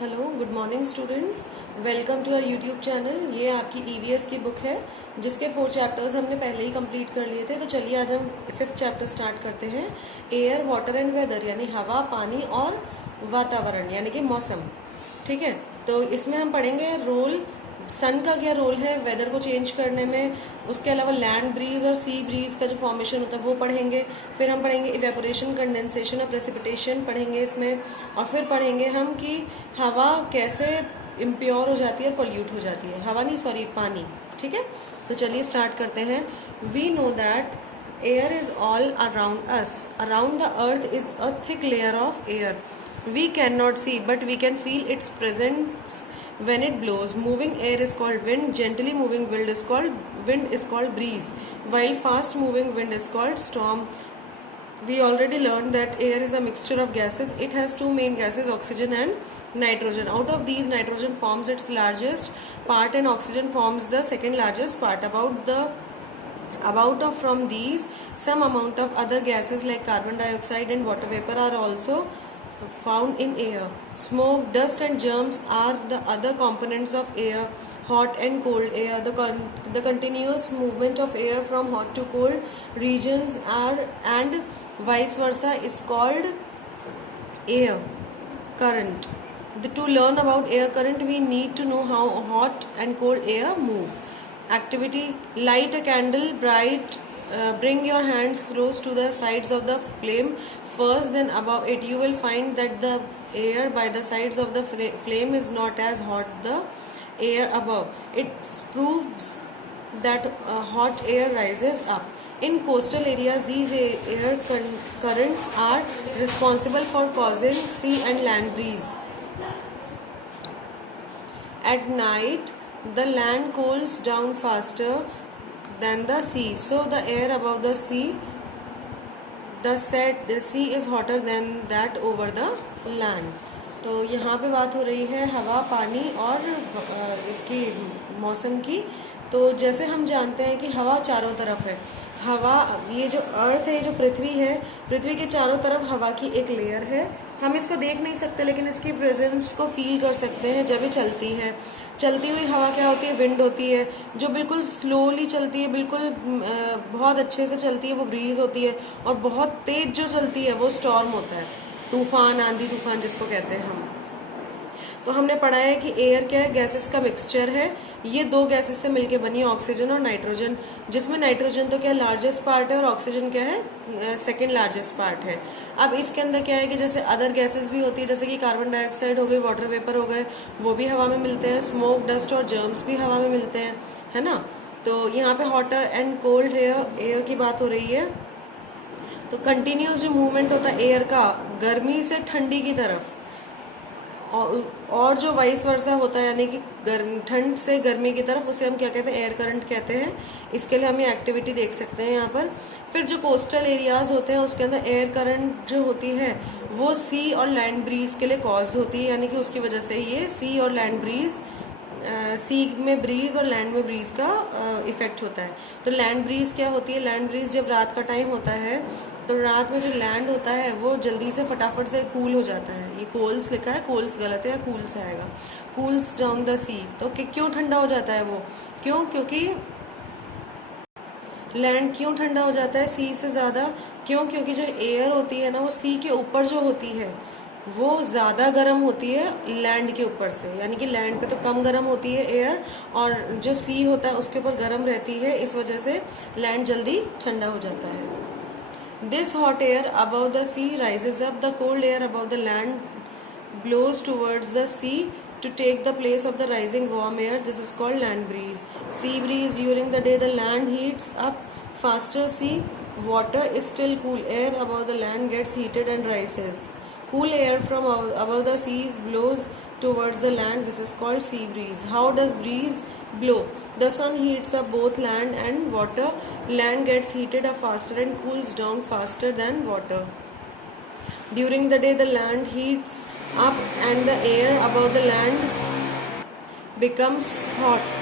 Hello, good morning students. Welcome to our YouTube channel. ये आपकी EVS की book है जिसके 4 चैप्टर्स हमने पहले ही कंप्लीट कर लिए थे। तो चलिए आज हम 5th चैप्टर स्टार्ट करते हैं। एयर, वाटर एंड वेदर, यानी हवा, पानी और वातावरण यानी कि मौसम। ठीक है, तो इसमें हम पढ़ेंगे रोल, सन का क्या रोल है वेदर को चेंज करने में। उसके अलावा लैंड ब्रीज और सी ब्रीज का जो फॉर्मेशन होता है वो पढ़ेंगे। फिर हम पढ़ेंगे इवेपोरेशन, कंडेंसेशन और प्रेसिपिटेशन पढ़ेंगे इसमें। और फिर पढ़ेंगे हम कि हवा कैसे इम्प्योर हो जाती है और पोल्यूट हो जाती है। हवा नहीं, सॉरी, पानी। ठीक है, तो चलिए स्टार्ट करते हैं। We know that air is all around us. Around the earth is a thick layer of air. We cannot see, but we can feel its presence when it blows. Moving air is called wind. Gently moving wind is called breeze, while fast moving wind is called storm. We already learned that air is a mixture of gases. It has two main gases, oxygen and nitrogen. Out of these, nitrogen forms its largest part and oxygen forms the second largest part. From these, some amount of other gases like carbon dioxide and water vapor are also found in air. Smoke, dust and germs are the other components of air. Hot and cold air, the continuous movement of air from hot to cold regions and vice versa is called air current. To learn about air current, we need to know how hot and cold air move. Activity: light a candle bright, bring your hands close to the sides of the flame first, then above it. You will find that the air by the sides of the flame is not as hot the air above it. Proves that hot air rises up. In coastal areas, these air currents are responsible for causing sea and land breeze. At night, the land cools down faster than the sea. So the air above the sea, the sea is hotter than that over the land. तो यहाँ पे बात हो रही है हवा, पानी और इसकी मौसम की। तो जैसे हम जानते हैं कि हवा चारों तरफ है। हवा, ये जो अर्थ है, जो पृथ्वी है, पृथ्वी के चारों तरफ हवा की एक लेयर है। हम इसको देख नहीं सकते लेकिन इसकी प्रेजेंस को फील कर सकते हैं जब ये चलती है। चलती हुई हवा क्या होती है? विंड होती है, जो बिल्कुल स्लोली चलती है, बिल्कुल बहुत अच्छे से चलती है, वो ब्रीज होती है। और बहुत तेज जो चलती है वो स्टॉर्म होता है, तूफान, आंधी तूफान जिसको कहते हैं हम। तो हमने पढ़ा है कि एयर क्या है? गैसेस का मिक्सचर है। ये दो गैसेस से मिलके बनी है, ऑक्सीजन और नाइट्रोजन, जिसमें नाइट्रोजन तो क्या लार्जेस्ट पार्ट है और ऑक्सीजन क्या है? सेकंड लार्जेस्ट पार्ट है। अब इसके अंदर क्या है कि जैसे अदर गैसेस भी होती है, जैसे कि कार्बन डाइऑक्साइड हो गई, वाटर वेपर हो गए, वो भी हवा में मिलते हैं। स्मोक, डस्ट और जर्म्स भी हवा में मिलते हैं, है ना। तो यहाँ पे हॉटर एंड कोल्ड एयर की बात हो रही है। तो कंटिन्यूस जो मूवमेंट होता है एयर का गर्मी से ठंडी की तरफ, और जो वाइस वर्सा होता है यानी कि ठंड से गर्मी की तरफ, उसे हम क्या कहते हैं? एयर करंट कहते हैं। इसके लिए हम ये एक्टिविटी देख सकते हैं यहाँ पर। फिर जो कोस्टल एरियाज होते हैं उसके अंदर एयर करंट जो होती है वो सी और लैंड ब्रीज के लिए कॉज होती है, यानी कि उसकी वजह से ये सी और लैंड ब्रीज, सी में ब्रीज और लैंड में ब्रीज का इफेक्ट होता है। तो लैंड ब्रीज क्या होती है? लैंड ब्रीज जब रात का टाइम होता है तो रात में जो लैंड होता है वो जल्दी से फटाफट से कूल हो जाता है। ये कोल्स लिखा है, कोल्स गलत है, कूल्स आएगा। कूल्स डाउन द सी। तो क्यों ठंडा हो जाता है वो? क्योंकि लैंड क्यों ठंडा हो जाता है सी से ज़्यादा? क्योंकि जो एयर होती है ना वो सी के ऊपर जो होती है वो ज़्यादा गर्म होती है लैंड के ऊपर से, यानी कि लैंड पे तो कम गर्म होती है एयर, और जो सी होता है उसके ऊपर गर्म रहती है। इस वजह से लैंड जल्दी ठंडा हो जाता है। This hot air above the sea rises up. The cold air above the land blows towards the sea to take the place of the rising warm air. This is called land breeze. Sea breeze: during the day the land heats up faster. Sea water is still cool. Air above the land gets heated and rises. Cool air from above the seas blows towards the land. This is called sea breeze. How does breeze blow? The sun heats up both land and water. Land gets heated up faster and cools down faster than water. During the day the land heats up and the air above the land becomes hot.